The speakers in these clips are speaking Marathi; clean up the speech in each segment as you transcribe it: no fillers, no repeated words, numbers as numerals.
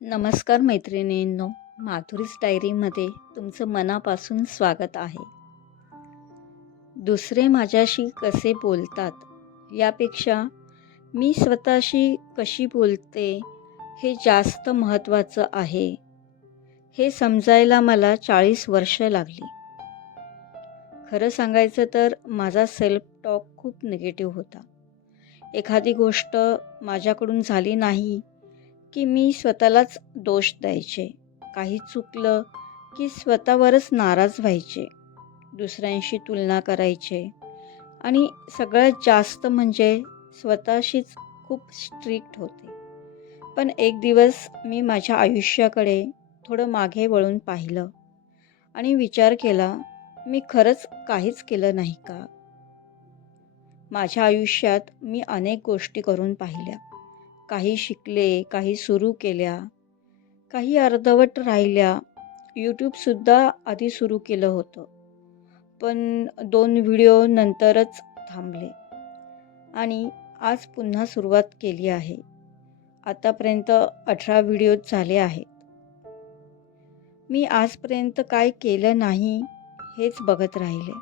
नमस्कार मैत्रिणींनो, माधुरीज डायरीमध्ये तुमचं मनापासून स्वागत आहे. दुसरे माझ्याशी कसे बोलतात यापेक्षा मी स्वतःशी कशी बोलते हे जास्त महत्त्वाचं आहे. हे समजायला मला 40 वर्ष लागली. खरं सांगायचं तर माझा सेल्फ टॉक खूप निगेटिव्ह होता. एखादी गोष्ट माझ्याकडून झाली नाही की मी स्वतःलाच दोष द्यायचे. काही चुकलं की स्वतःवरच नाराज व्हायचे. दुसऱ्यांशी तुलना करायचे आणि सगळ्यात जास्त म्हणजे स्वतःशीच खूप स्ट्रिक्ट होते. पण एक दिवस मी माझ्या आयुष्याकडे थोडं मागे वळून पाहिलं आणि विचार केला, मी खरंच काहीच केलं नाही का? माझ्या आयुष्यात मी अनेक गोष्टी करून पाहिल्या. काही शिकले, काही सुरू केल्या, काही अर्धवट राहिल्या. यूट्यूबसुद्धा आधी सुरू केलं होतं, पण 2 व्हिडिओ नंतरच थांबले आणि आज पुन्हा सुरुवात केली आहे. आतापर्यंत 18 व्हिडिओज झाले आहेत. मी आजपर्यंत काय केलं नाही हेच बघत राहिले.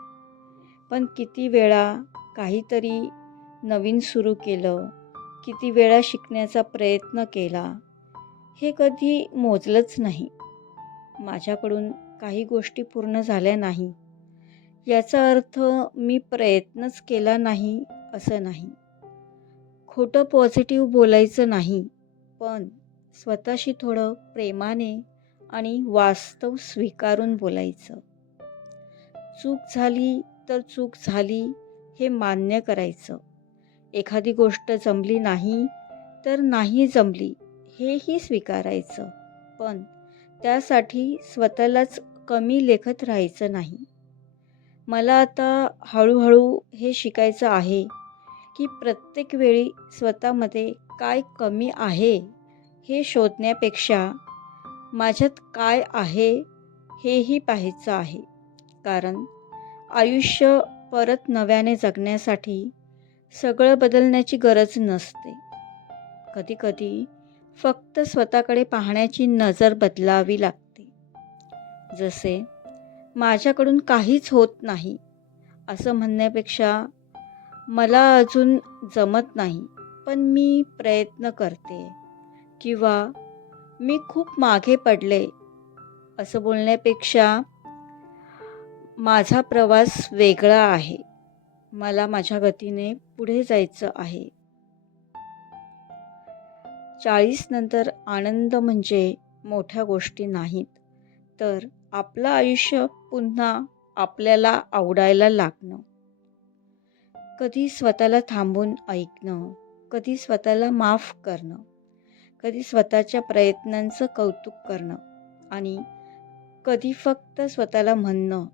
पण किती वेळा काहीतरी नवीन सुरू केलं, किती वेळा शिकण्याचा प्रयत्न केला, हे कधी मोजलंच नाही. माझ्याकडून काही गोष्टी पूर्ण झाल्या नाही, याचा अर्थ मी प्रयत्नच केला नाही असं नाही. खोटं पॉझिटिव्ह बोलायचं नाही, पण स्वतःशी थोडं प्रेमाने आणि वास्तव स्वीकारून बोलायचं. चूक झाली तर चूक झाली हे मान्य करायचं. एखादी गोष्ट जमली नाही तर नाही जमली हेही स्वीकारायचं, पण त्यासाठी स्वतःलाच कमी लेखत राहायचं नाही. मला आता हळूहळू हे शिकायचं आहे की प्रत्येक वेळी स्वतःमध्ये काय कमी आहे हे शोधण्यापेक्षा माझ्यात काय आहे हेही पाहायचं आहे. कारण आयुष्य परत नव्याने जगण्यासाठी सगळं बदलण्याची गरज नसते. कधीकधी फक्त स्वतःकडे पाहण्याची नजर बदलावी लागते. जसे माझ्याकडून काहीच होत नाही असं म्हणण्यापेक्षा मला अजून जमत नाही पण मी प्रयत्न करते, किंवा मी खूप मागे पडले असं बोलण्यापेक्षा माझा प्रवास वेगळा आहे, मला माझ्या गतीने पुढे जायचं आहे. 40 नंतर आनंद म्हणजे मोठ्या गोष्टी नाहीत, तर आपलं आयुष्य पुन्हा आपल्याला आवडायला लागणं. कधी स्वतःला थांबून ऐकणं, कधी स्वतःला माफ करणं, कधी स्वतःच्या प्रयत्नांचं कौतुक करणं आणि कधी फक्त स्वतःला म्हणणं,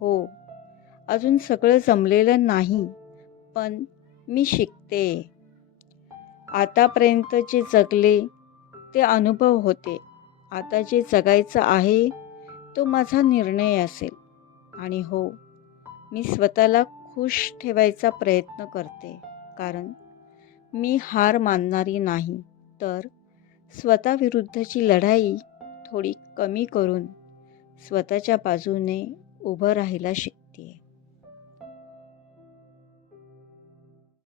हो, अजून सगळं जमलेलं नाही, पण मी शिकते. आतापर्यंत जे जगले ते अनुभव होते. आता जे जगायचं आहे तो माझा निर्णय असेल. आणि हो, मी स्वतःला खुश ठेवायचा प्रयत्न करते, कारण मी हार मानणारी नाही, तर स्वतःविरुद्धची लढाई थोडी कमी करून स्वतःच्या बाजूने उभं राहायला शिकते.